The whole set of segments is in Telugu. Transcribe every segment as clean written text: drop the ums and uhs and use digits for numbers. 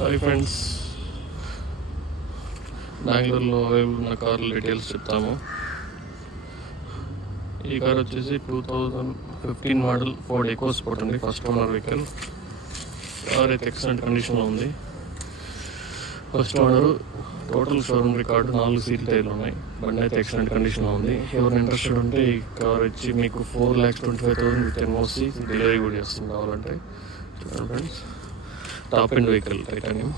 హాయ్ ఫ్రెండ్స్, బెంగళూరులో అవైలబుల్ ఉన్న కార్ల డీటెయిల్స్ చెప్తాము. ఈ కార్ వచ్చేసి 2015 మోడల్ ఫోర్డ్ ఎకో స్పోర్ట్ అండి. First owner vehicle. కార్ అయితే ఎక్సలెంట్ కండిషన్లో ఉంది. First owner, total showroom record, 4 seat టైర్లు ఉన్నాయి. బండి అయితే ఎక్సలెంట్ కండిషన్లో ఉంది. ఎవరు ఇంట్రెస్టెడ్ ఉంటే ఈ కార్ వచ్చి మీకు 4,25,000 విత్ ఎన్ఓసి డెలివరీ కూడా చేస్తుంది. కావాలంటే friends, top end vehicle titanium.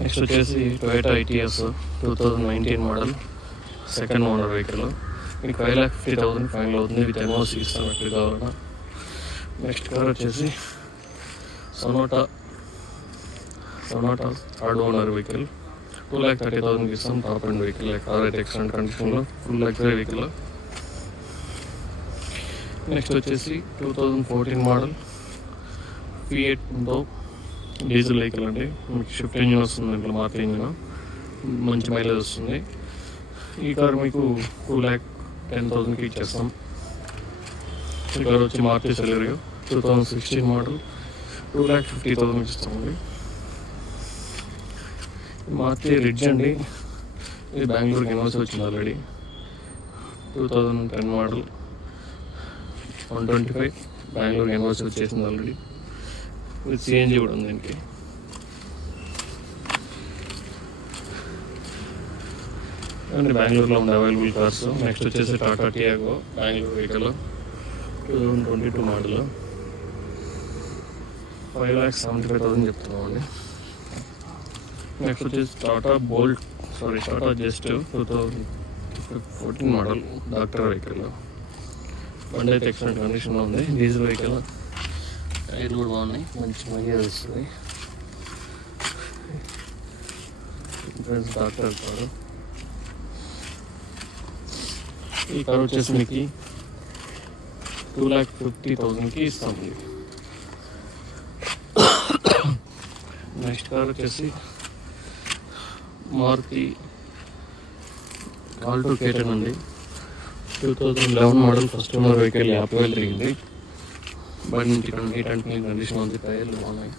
Next వచ్చేసి Toyota Etios 2019 model second owner vehicle. మీకు 5,50,000 ఫైనల్ అవుతుంది విత్ ఎన్ఓసి ఇస్తాం ఎక్కడ కావాలన్నా. నెక్స్ట్ కార్ వచ్చేసి సొనాటా థర్డ్ ఓనర్ వెహికల్. 2,30,000 ఇస్తాం. Top end vehicle. కార్ అయితే ఎక్సలెంట్ కండిషన్లో, ఫుల్ లగ్జరీ వెహికల్. నెక్స్ట్ వచ్చేసి 2014 model Fiat punto diesel vehicle అండి. మీకు షిఫ్ట్ ఇంజిన్ వస్తుంది, ఇంట్లో మారుతి ఇంజిన్, మంచి మైలేజ్ వస్తుంది. ఈ కార్ మీకు 2,10,000కి ఇచ్చేస్తాం. ఈ కార్ వచ్చి మారుతి సెలెరియో 2016 మోడల్ 2,50,000 ఇస్తామండి. మారుతి రిడ్జ్ అండి. ఇది బెంగళూరుకి ఎన్ఓసి వచ్చింది ఆల్రెడీ. 2010 మోడల్ 125 బెంగళూరుకి ఎన్ఓసి వచ్చేసింది ఆల్రెడీ. విత్ సిఎన్జీ కూడా ఉంది దీనికి. అండ్ బెంగళూరులో ఉంది అవైలబుల్ కార్స్. నెక్స్ట్ వచ్చేసి టాటా టియాగో బెంగళూరు వెహికల్ 2022 మోడల్ 5,75,000 చెప్తున్నాం అండి. నెక్స్ట్ వచ్చేసి Tata just 2014 model doctor vehicle. బండి అయితే ఎక్సలెంట్ కండిషన్లో ఉంది. Diesel vehicle. టైర్లు కూడా బాగున్నాయి, మంచి మైలేజ్ వస్తుంది. Friends, doctor car. ఈ కార్ వచ్చేసి మీకు 2,50,000కి ఇస్తామండి. నెక్స్ట్ కార్ వచ్చేసి మారుతి ఆల్టో K10 అండి. 2011 మోడల్ ఫస్ట్ ఓనర్ వెహికల్. 50,000 తిరిగింది. బండి నీట్ అండ్ క్లీన్ కండిషన్ ఉంది. టైర్లు బాగున్నాయి.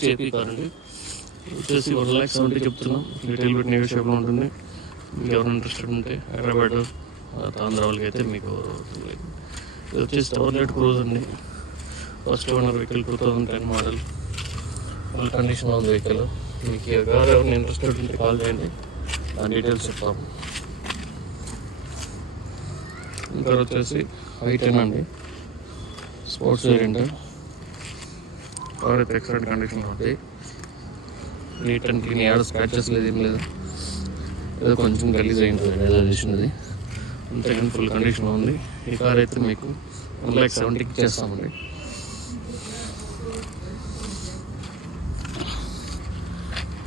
చేపీ కార్ అండి. వచ్చేసి 1,70,000 చెప్తున్నాం. డీటెయిల్ పెట్టి నెగోషియబుల్ ఉంటుంది. మీకు ఎవరైనా ఇంట్రెస్టెడ్ ఉంటే హైదరాబాద్ ఆంధ్ర వాళ్ళకి అయితే మీకు ఇది వచ్చేసి టవర్లెట్ క్రూజ్ అండి. First owner vehicle 2010 model full కండిషన్లో ఉంది వెహికల్. మీకు ఎవరైనా ఇంట్రెస్టెడ్ ఉంటే కాల్ చేయండి, దాని డీటెయిల్స్ చెప్తాము. ఇంకా వచ్చేసి i10 అండి, స్పోర్ట్స్ వేరియంట్. కార్ అయితే ఎక్సలెంట్ కండిషన్లో ఉంది. నీట్ అండ్ క్లీన్, ఏదో స్క్రాచెస్ లేదు, ఏం లేదు. ఏదో కొంచెం గలీజ్ అయింది ఏదో చేసినది, అంతేగాని ఫుల్ కండిషన్లో ఉంది. ఈ కార్ అయితే మీకు 1,70,000కి ఇచ్చేస్తామండి.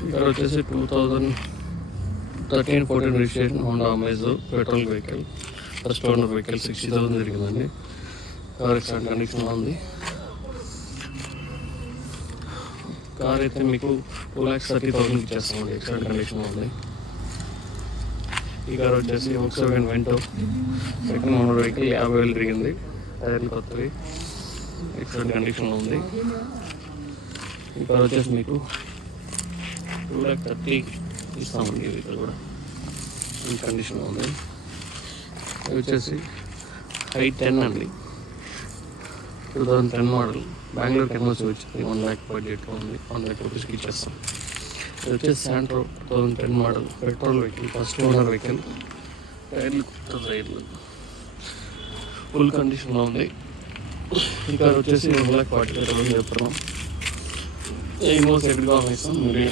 ఈ కార్ వచ్చేసి 2013-14 registration Honda amaze petrol vehicle. First owner vehicle. 60,000 జరిగిందండి. కార్ ఎక్సలెంట్ కండిషన్లో ఉంది. కార్ అయితే మీకు 2,30,000కి ఇచ్చేస్తామండి. ఎక్సలెంట్ కండిషన్లో ఉంది. ఈ కార్ వచ్చేసి Volkswagen Vento second owner vehicle. 50,000 తిరిగింది. టైర్లు కొత్తవి, ఎక్సలెంట్ కండిషన్లో ఉంది. ఈ కార్ వచ్చేసి మీకు 2,30,000 ఇస్తామండి. ఈ వెహికల్ కూడా ఈ కండిషన్లో ఉంది. ఇది వచ్చేసి i10 అండి. 2010 మోడల్ బెంగళూరు ఎన్ఓసి వచ్చింది. 1,00,000 బడ్జెట్లో ఉంది. 1,00,000 రూపీస్కి ఇచ్చేస్తాం. ఇది వచ్చేసి Santro 2010 model petrol vehicle. First owner vehicle. టైర్లు ఫుల్ కండిషన్లో ఉంది. ఈ కార్ వచ్చేసి 1,45,000 చెప్తున్నాం. ఎన్ఓసి ఎక్కడ కావాలి ఇస్తాం, మీరు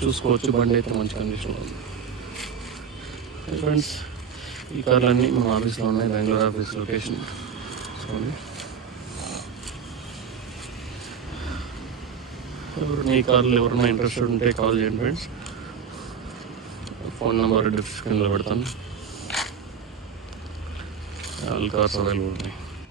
చూసుకోవచ్చు. బండి అయితే మంచి కండిషన్లో ఉంది. ఫ్రెండ్స్, ఈ కార్లన్నీ మా ఆఫీస్లో ఉన్నాయి. బెంగళూరు ఆఫీస్ లొకేషన్ చూడండి. ఈ కార్లు ఎవరైనా ఇంట్రెస్టెడ్ ఉంటే కాల్ చేయండి ఫ్రెండ్స్. ఫోన్ నెంబర్ డిస్క్రిప్షన్లో పెడతాను. ఆల్ కార్స్ అవైలబుల్ ఉన్నాయి.